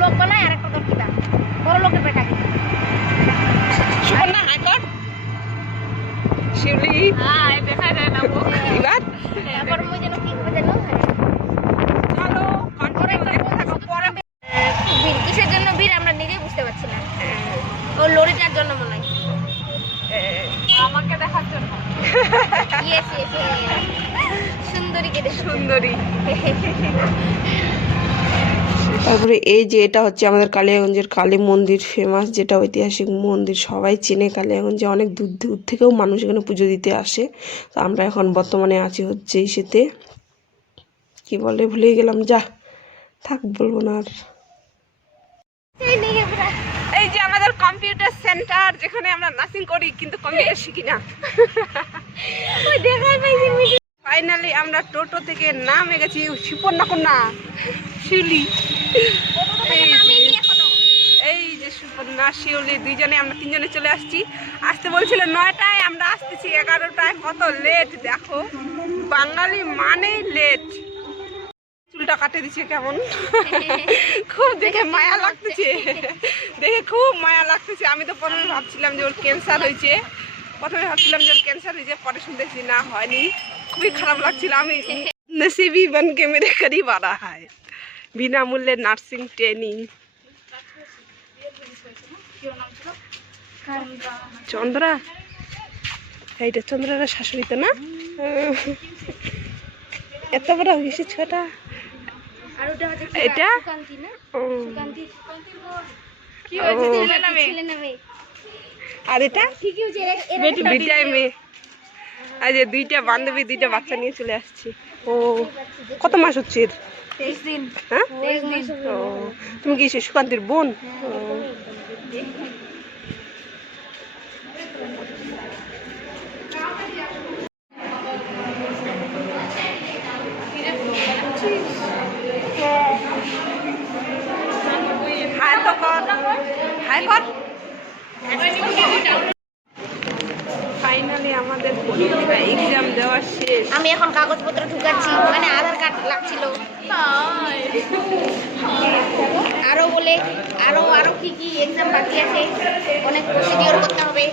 Blog বানায় আর একটা তোর কিবা বড় লোকের বেটা কি সুবর্ণা হাই কর শিউলি হাই দেখা যায় না এবার এখন মই যেন কি হবে জানো চলো কন্টিনিউ দেখতে থাকো পরে বীর কিসের জন্য বীর আমরা নিজেই বুঝতে পারছি না ও লরিটার জন্য মনে হয় আমাকে দেখার জন্য ইয়েস ইয়েস সুন্দরী কেটে সুন্দরী। তারপরে এই যে এটা হচ্ছে আমাদের কালিয়াগঞ্জের কালী মন্দির, ফেমাস যেটা ঐতিহাসিক মন্দির, সবাই চেনে কালিয়াগঞ্জে, অনেক দূর দূর থেকেও মানুষ এখানে পুজো দিতে আসে। তো আমরা এখন বর্তমানে আছি হচ্ছে ইসেতে কি বলে ভুলে গেলাম, যা থাক বলবো না আর। এই যে আমাদের কম্পিউটার সেন্টার, যেখানে আমরা নার্সিং করি কিন্তু কম্পিউটার শিখি না। ফাইনালি আমরা টোটো থেকে নামে গেছি সুপর্ণা শিউলি। এই যে সুপর্ণা শিউলি দুইজনে, আমরা তিনজনে চলে আসছি। আসতে বলছিল 9টায়, আমরা আসতেছি 11টায়। কত লেট দেখো, বাঙালি মানে লেট। চুলটা কাটে দিচ্ছে কেমন, খুব দেখে মায়া লাগতেছে, দেখে খুব মায়া লাগতেছে। আমি তো প্রথমে ভাবছিলাম যে ওর ক্যান্সার হয়েছে, পরে শুনতেছি না হয়নি। খুবই খারাপ লাগছিল। আমি নসিবি বনকে মেরে করিব আ রহা হ্যায়, বিনামূল্যে নার্সিং ট্রেনিং। চন্দ্রা, এইটা চন্দ্রার শাশুড়ি তো না? এত বড় হয়েছে ছোটা। এটা আর এটা দুইটাই মেয়ে। আর যে দুইটা বান্ধবী, দুইটা বাচ্চা নিয়ে চলে আসছি। ও কত মাস হচ্ছে? 23 দিন। হ্যাঁ, ও তুমি কি সুকান্তির বোন? হাই তো কর, হাই কর। ফাইনালি আমাদের পরীক্ষা এক্সাম দেওয়া শেষ। আমি এখন কাগজপত্র ঢুকাচ্ছি, মানে আধার কার্ড লাগছিল আরো বলে আরো আরো কি কি এক্সাম বাকি আছে, অনেক প্রসিডিওর করতে হবে।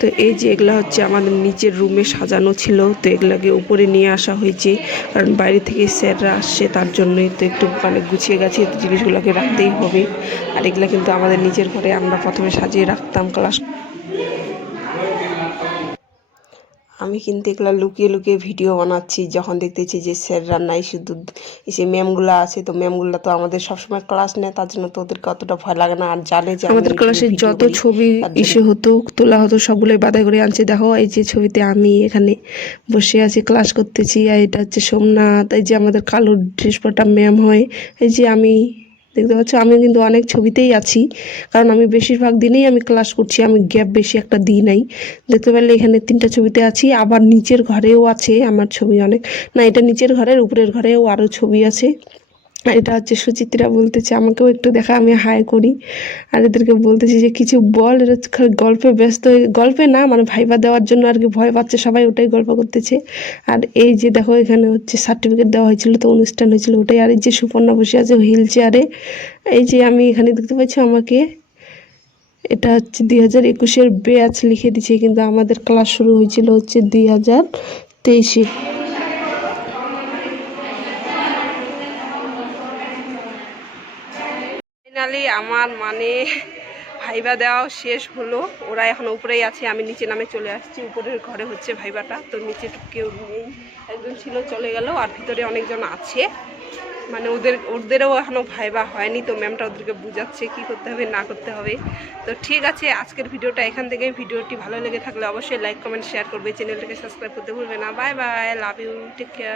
তো এই যে এগুলা হচ্ছে আমাদের নিচের রুমে সাজানো ছিল, তো এগুলাকে উপরে নিয়ে আসা হয়েছে, কারণ বাইরে থেকে স্যাররা আসছে, তার জন্যই তো একটু মানে গুছিয়ে গাছিয়ে জিনিসগুলোকে রাখতেই হবে। আর এগুলা কিন্তু আমাদের নিচের ঘরে আমরা প্রথমে সাজিয়ে রাখতাম ক্লাস। আমি কিন্তু এগুলো লুকিয়ে লুকিয়ে ভিডিও বানাচ্ছি, যখন দেখতেছি যে স্যাররা নাই, শুধু এসে ম্যামগুলো আছে। তো ম্যামগুলো তো আমাদের সবসময় ক্লাস নেয়, তার জন্য তো ওদেরকে অতটা ভয় লাগে না, আর জানে যে আমাদের ক্লাসের যত ছবি ইসে হতো তোলা হতো সবগুলোই বাধাই করে আনছে। দেখো এই যে ছবিতে আমি এখানে বসে আছি, ক্লাস করতেছি। আর এটা হচ্ছে সোমনাথ, এই যে আমাদের কালো ড্রেস পরা ম্যাম হয়, এই যে আমি দেখতে পাচ্ছ। আমি কিন্তু অনেক ছবিতেই আছি, কারণ আমি বেশিরভাগ দিনেই আমি ক্লাস করছি, আমি গ্যাপ বেশি একটা দিই নাই। দেখতে পারলে এখানে 3টা ছবিতে আছি, আবার নিচের ঘরেও আছে আমার ছবি অনেক। না, এটা নিচের ঘরের, উপরের ঘরেও আরও ছবি আছে। আর এটা হচ্ছে সুচিত্রা, বলতেছে আমাকেও একটু দেখা, আমি হাই করি। আর এদেরকে বলতেছি যে কিছু বল, এরা গল্পে ব্যস্ত হয়ে, গল্পে না মানে ভাইবা দেওয়ার জন্য আর কি, ভয় পাচ্ছে সবাই, ওটাই গল্প করতেছে। আর এই যে দেখো এখানে হচ্ছে সার্টিফিকেট দেওয়া হয়েছিল, তো অনুষ্ঠান হয়েছিল ওটাই। আর এই যে সুপর্ণা বসে আছে হুইল চেয়ারে, এই যে আমি এখানে দেখতে পাচ্ছি আমাকে। এটা হচ্ছে 2021-এর ব্যাচ লিখে দিচ্ছে, কিন্তু আমাদের ক্লাস শুরু হয়েছিল হচ্ছে 2023-এ। ফাইনালি আমার মানে ভাইবা দেওয়াও শেষ হলো, ওরা এখন উপরেই আছে, আমি নিচে নামে চলে আসছি। উপরের ঘরে হচ্ছে ভাইবাটা, তো নিচে কেউ নেই, একজন ছিল চলে গেল, আর ভিতরে অনেকজন আছে। মানে ওদেরও এখনও ভাইবা হয়নি, তো ম্যামটা ওদেরকে বুঝাচ্ছে কি করতে হবে না করতে হবে। তো ঠিক আছে, আজকের ভিডিওটা এখান থেকে। ভিডিওটি ভালো লেগে থাকলে অবশ্যই লাইক কমেন্ট শেয়ার করবে, চ্যানেলটাকে সাবস্ক্রাইব করতে ভুলবে না। Bye bye, love you, take care.